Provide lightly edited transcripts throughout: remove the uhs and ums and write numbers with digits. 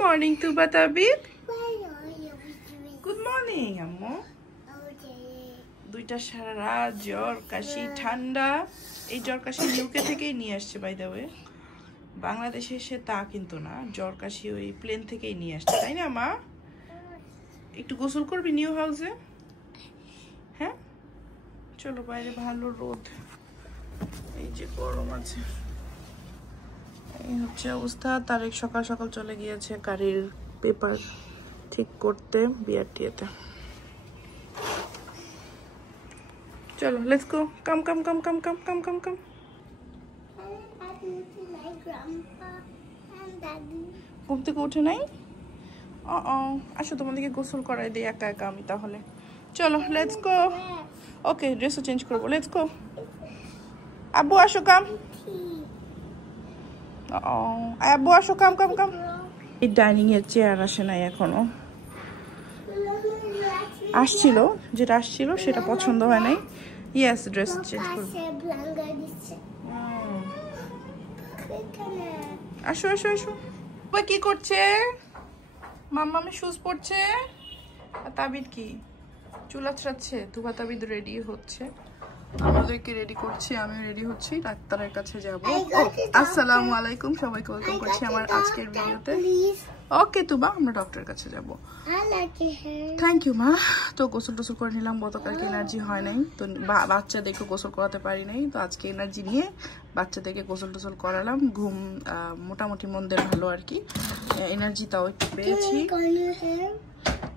morning, Tuba Tabib. Good morning, আম্মু। দুইটা সারা রাত জ্বর কাশি ঠান্ডা, এই জ্বর কাশি ইউকে থেকেই নিয়ে আসছে বাই দ্য ওয়ে। বাংলাদেশে এসে তা কিন্তু না, জ্বর কাশি ওই প্লেন থেকেই নিয়ে আসছে, তাই না মা? একটু গোসল করবি নিউ হাউসে? হ্যাঁ চলো, বাইরে ভালো রোদ, এই যে গরম আছে। এই হচ্ছে অবস্থা। তারেক সকাল সকাল চলে গিয়েছে গাড়ির পেপার ঠিক করতে বিআরটিএতে। চলো লেটস গো, কাম কাম কাম কাম কাম কাম কাম কাম। ঘুম থেকে উঠে নাই? আসো তোমাদেরকে গোসল করাই দিই একা একা আমি তাহলে। চলো লেটস গো। ওকে, ড্রেসও চেঞ্জ করবো, লেটস গো। আব্বু আসো, কাম। আব্বু আসো, কাম কাম কাম। এই ডাইনিং এর চেয়ার আসে নাই এখনো, আসছিল, যেটা আসছিল সেটা পছন্দ হয় নাই। ইয়েস, ড্রেস চেঞ্জ করবো। আসো আসো আসো। কি করছে মাম্মামি? শুজ পরছে। আর তাবিদ কি চুল আঁচড়াচ্ছে? তুবা তাবিদ রেডি হচ্ছে, আমাদেরকে রেডি করছে, আমি রেডি হচ্ছি, ডাক্তারের কাছে যাব। আসসালামু আলাইকুম, সবাইকে ওয়েলকাম করছি আমার আজকের ভিডিওতে। ওকে তুবা, আমরা ডক্টরের কাছে যাব। থ্যাংক ইউ মা। তো গোসল টোসল করে নিলাম, গতকালকে এনার্জি হয় নাই, তো বাচ্চাদেরকে গোসল করাতে পারি নাই, তো আজকে এনার্জি নিয়ে বাচ্চাদেরকে গোসল টোসল করালাম। ঘুম মোটামুটি মন্দের ভালো আর কি, এনার্জি তাও একটু পেয়েছি।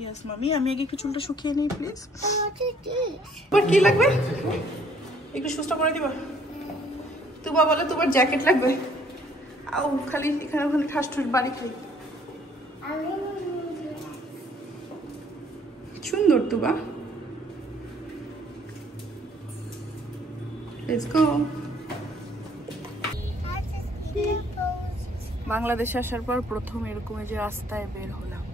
ইয়েস মামি, আমি আগে একটু চুলটা শুকিয়ে নিই প্লিজ। তোমার কি লাগবে? একটু সুস্থ করে দিবা? তুবা বলে তোমার জ্যাকেট লাগবে। আও খালি এখানে ওখানে ঠাস ঠুস বাড়ি খাই। সুন্দর তুবা, লেটস গো। বাংলাদেশে আসার পর প্রথম এরকম যে রাস্তায় বের হলাম।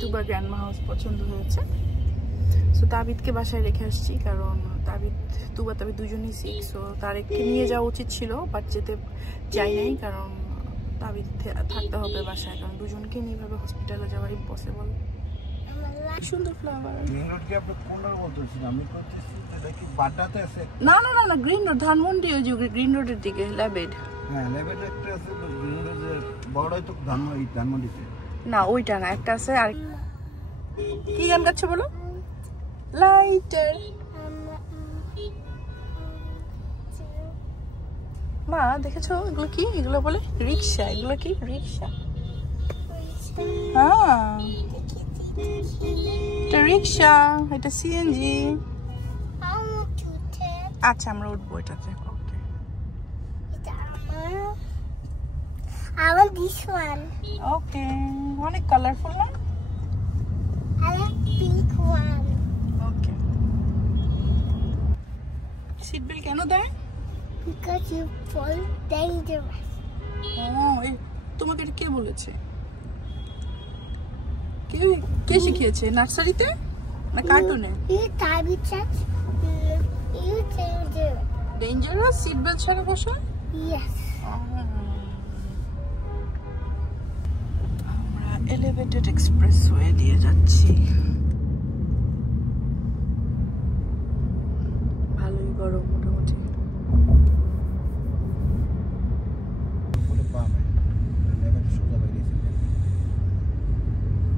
তুবা গ্র্যান্ডমা হাউস পছন্দ হয়েছে, সো তাবিদকে বাসায় রেখে আসছি, কারণ তুবা তাবিদ দুজনই সিক, সো তারেককে নিয়ে যাওয়া উচিত ছিল, বাট যেতে চাই নাই, কারণ তাবিদ থাকতে হবে বাসায়, কারণ দুজনকে নিয়ে ভাবে হসপিটালে যাওয়া ইম্পসিবল। সুন্দর ফ্লাওয়ার। না না না না, গ্রিন রোড, ধানমন্ডি, ওই যে গ্রিন রোডের দিকে ল্যাবেড। হ্যাঁ ল্যাবেড একটা আছে, গ্রিন রোডের বড়ই তো ধানমন্ডিতে না, ওইটা না, একটা আছে। আর কি গান গাচ্ছে বলো? লাইটার। মা দেখেছো এগুলো কি? এগুলো বলে রিক্সা। এগুলো কি? রিক্সা। হ্যাঁ এটা রিক্সা, এটা সিএনজি। আচ্ছা আমরা উঠবো এটাতে। ওকে, I want this one. ওকে, অনেক কালারফুল না? I like pink one. Okay. Seat belt কেন দেয়? Because you fall dangerous. তোমাকে এটা কে বলেছে? কে শিখিয়েছে? নার্সারিতে না কার্টুনে? You Tabi chat. You dangerous. Dangerous seat belt ছাড়া বসা? Yes. আমরা এলিভেটেড এক্সপ্রেসওয়ে দিয়ে যাচ্ছি। ভালোই গরম মোটামুটি।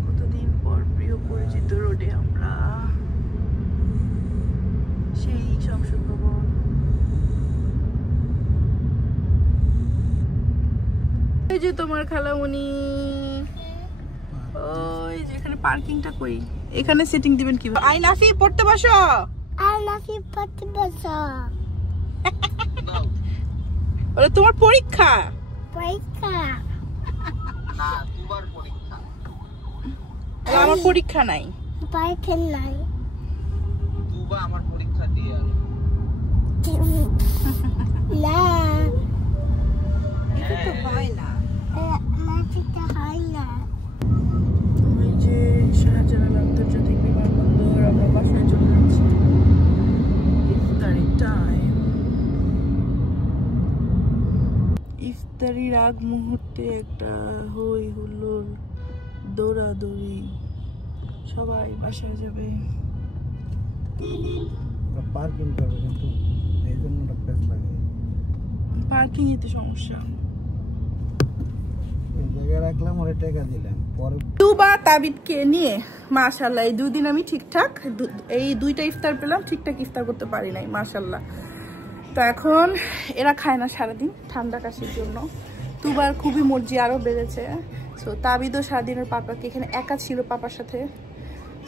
কতদিন পর প্রিয় পরিচিত রোডে আমরা, সেই সংসদ ভবন। এই যে তোমার খালামণি, ওই যে এখানে পার্কিংটা কই? এখানে সিটিং দিবেন কিভাবে? আই নাফি পড়তে বসো। I love you, Patibasa. ওরে তোমার পরীক্ষা? Pika. না দুবার পরীক্ষা। আমার পরীক্ষা নাই। Pika নাই। দুবা আমার পরীক্ষা দিয়ে আলো। না। এটা তো হয় না। মাটিটা হয় না। ওই যে শাহজালাল আন্তর্জাতিক বিমানবন্দর, আমরা বাসায় চলে যাচ্ছি। ইফতারি টাইম, ইফতারির আগ মুহূর্তে একটা হই হুল্লোড়, দৌড়াদৌড়ি, সবাই বাসায় যাবে। পার্কিং করবে কিন্তু এই জন্য প্লেস লাগে, পার্কিং এতে সমস্যা। এই জায়গায় রাখলাম ওরে টাকা দিলাম পরে। তুবা তাবিদকে নিয়ে মাশাআল্লাহ এই 2 দিন আমি ঠিকঠাক এই 2টা ইফতার পেলাম, ঠিকঠাক ইফতার করতে পারি নাই মাশাআল্লাহ। তো এখন এরা খায় না সারাদিন ঠান্ডা কাশির জন্য। তুবার খুবই মর্জি আরও বেড়েছে। সো তাবিদও সারাদিনের পাপাকে এখানে একা ছিল পাপার সাথে,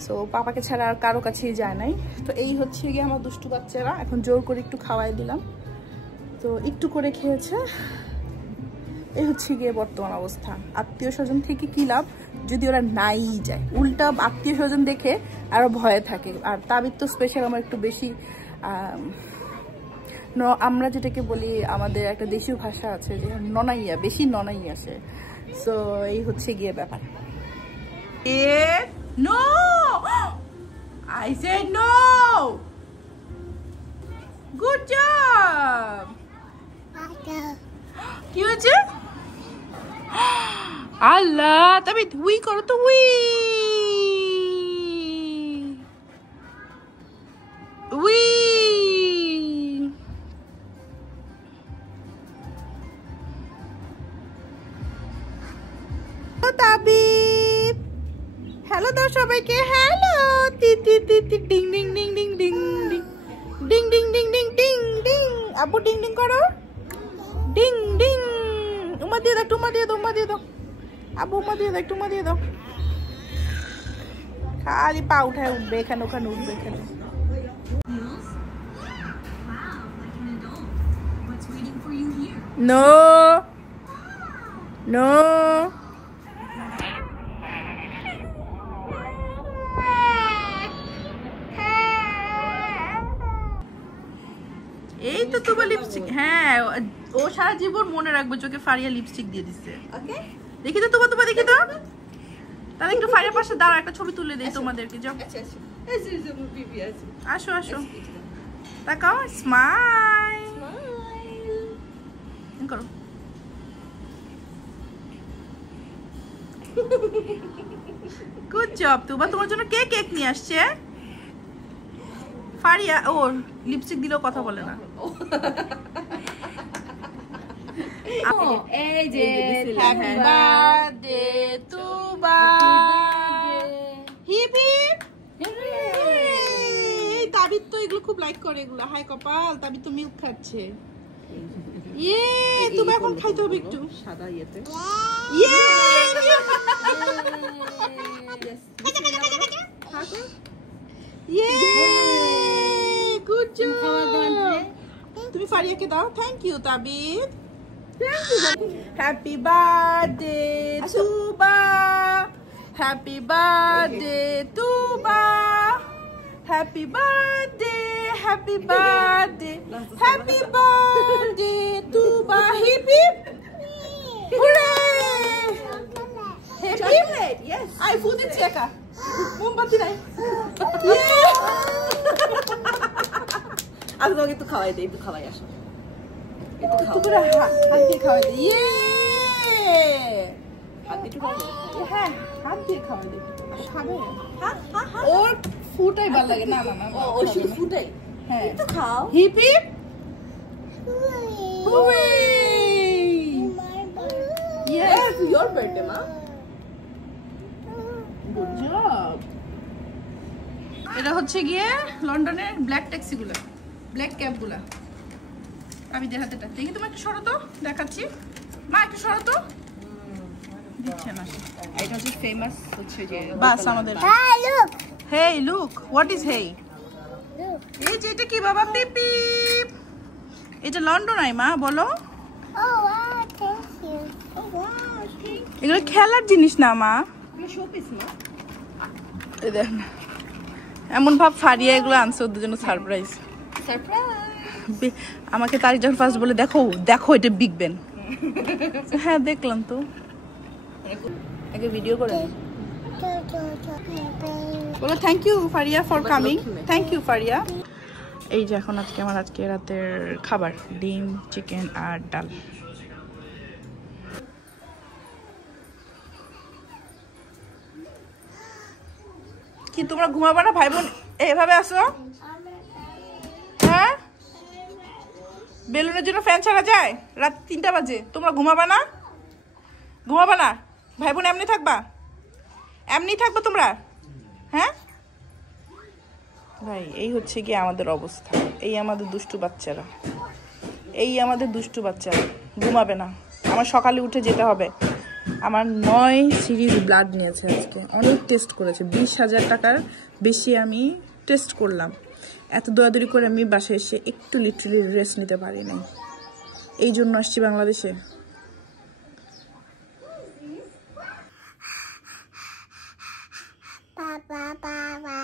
সো পাপাকে ছাড়া আর কারো কাছেই যায় নাই। তো এই হচ্ছে গিয়ে আমার দুষ্টু বাচ্চারা, এখন জোর করে একটু খাওয়াই দিলাম, তো একটু করে খেয়েছে। এই হচ্ছে গিয়ে বর্তমান অবস্থা। আত্মীয় স্বজন থেকে কি লাভ যদি ওরা নাই যায়, উল্টা আত্মীয় স্বজন দেখে আরো ভয়ে থাকে। আর তাবিদ তো স্পেশাল আমার একটু বেশি, আমরা যেটাকে বলি আমাদের একটা দেশীয় ভাষা আছে যে ননাইয়া, বেশি ননাই আসে। সো এই হচ্ছে গিয়ে ব্যাপার। No I said no, good job. কি হয়েছে? আল্লাহ, তবে উই করো তো, উই উই। তাবিদ হ্যালো দাও সবাইকে, হ্যালো। টি টি টি টি ডিং ডিং ডিং ডিং ডিং ডিং ডিং ডিং ডিং ডিং ডিং। আব্বু ডিং ডিং করো, ডিং ডিং। উমা দিয়ে দাও, উমা দিয়ে দাও, উমা দিয়ে দাও আব্বু, উমা দিয়ে দাও, একটু উমা দিয়ে দাও। খালি পা উঠায় উঠবে এখানে ওখানে, উঠবে এখানে। নো নো, এই তো তোমার লিপস্টিক। হ্যাঁ, ও সারা জীবন মনে রাখবে, চোখে ফারিয়া লিপস্টিক দিয়ে দিচ্ছে। দেখি তো তোমার, তোমার দেখি তো, তাহলে একটু ফারিয়ার পাশে দাঁড়া, একটা ছবি তুলে দেই তোমাদেরকে। যাও আসো আসো, তাকাও, স্মাইল করো। গুড জব তুবা, তোমার জন্য কে কেক নিয়ে আসছে? ফারিয়া ও লিপস্টিক দিলেও কথা বলে না। এই যে happy birthday Tuba, hip heap. এই তাবিদ তো এগুলো খুব লাইক করে, এগুলো। হাই কপাল, তাবিদ তো মিল্ক খাচ্ছে। ইয়ে তুবা এখন খাইতে হবে একটু সাদা ইয়েতে। ইয়ে ইয়ে, গুড জব। তুমি ফারিয়াকে দাও। Thank you Tabid, thank you. Happy birthday Tuba, happy birthday Tuba, happy birthday, happy birthday, happy birthday Tuba. Hip hip, hooray. Chocolate, yes. আই ফুল দিচ্ছি একা, মোমবাতি নাই। আজ তোমাকে একটু খাওয়াই দেই, একটু খাওয়াই আসো, একটু করে হাত দিয়ে খাওয়াই দিই। ইয়ে, হাত দিয়ে একটু খাবো। হ্যাঁ হাত দিয়ে খাওয়াই দিই। খাবে? ওর ফুটাই ভালো লাগে। না না না, ও শুধু ফুটাই। হ্যাঁ একটু খাও। হিপ হিপ, হুই। Yes, your birthday, ma. Good job. এটা হচ্ছে গিয়ে লন্ডনের ব্ল্যাক ট্যাক্সি গুলা, ব্ল্যাক ক্যাব গুলা। আমি দেখাতেটা দেখি, তোমার একটু সরো তো, দেখাচ্ছি। মা একটু সরো তো, দিচ্ছে না। এটা হচ্ছে ফেমাস হচ্ছে যে বাস আমাদের। Hey, look. Hey look, what is hey? Look. এই যে এটা কি বাবা? পিপি। এটা লন্ডন আই মা, বলো। Oh, wow, thank you. Oh wow, thank এগুলো খেলার জিনিস না মা। ইউ। শোপিস না? এই দেখ না, এমন ভাব ফারিয়া এগুলো আনছে ওদের জন্য সারপ্রাইজ। সারপ্রাইজ। আমাকে তারিখ যখন ফার্স্ট বলে দেখো দেখো এটা বিগ বেন। হ্যাঁ দেখলাম তো, আগে ভিডিও করে বলো thank you Faria for coming. Thank you Faria. এই যে এখন আজকে রাতের খাবার ডিম, চিকেন আর ডাল। কি তোমরা ঘুমাবা না ভাই বোন এভাবে আসো? হ্যাঁ, বেলুনের জন্য ফ্যান ছাড়া যায়? রাত 3টা বাজে, তোমরা ঘুমাবা না? ঘুমাবা না? ভাই বোন এমনি থাকবা? এমনি থাকবো তোমরা? হ্যাঁ ভাই, এই হচ্ছে কি আমাদের অবস্থা। এই আমাদের দুষ্টু বাচ্চারা, এই আমাদের দুষ্টু বাচ্চারা ঘুমাবে না। আমার সকালে উঠে যেতে হবে। আমার 9 সিরিজ ব্লাড নিয়েছে আজকে, অনেক টেস্ট করেছে, 20,000 টাকার বেশি আমি টেস্ট করলাম। এত দৌড়াদৌড়ি করে আমি বাসায় এসে একটু লিটারালি রেস্ট নিতে পারি নাই। এই জন্য আসছি বাংলাদেশে। Papa, Papa.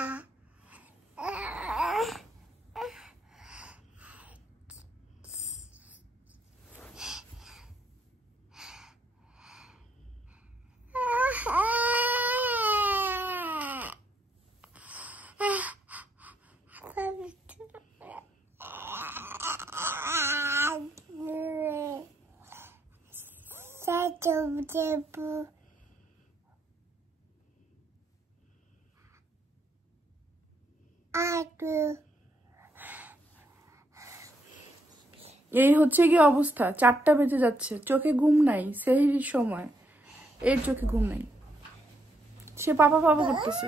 এই হচ্ছে কি অবস্থা। 4টা বেজে যাচ্ছে, চোখে ঘুম নাই, সেহরির সময়, এর চোখে ঘুম নাই, সে পাপা পাপা করতেছে।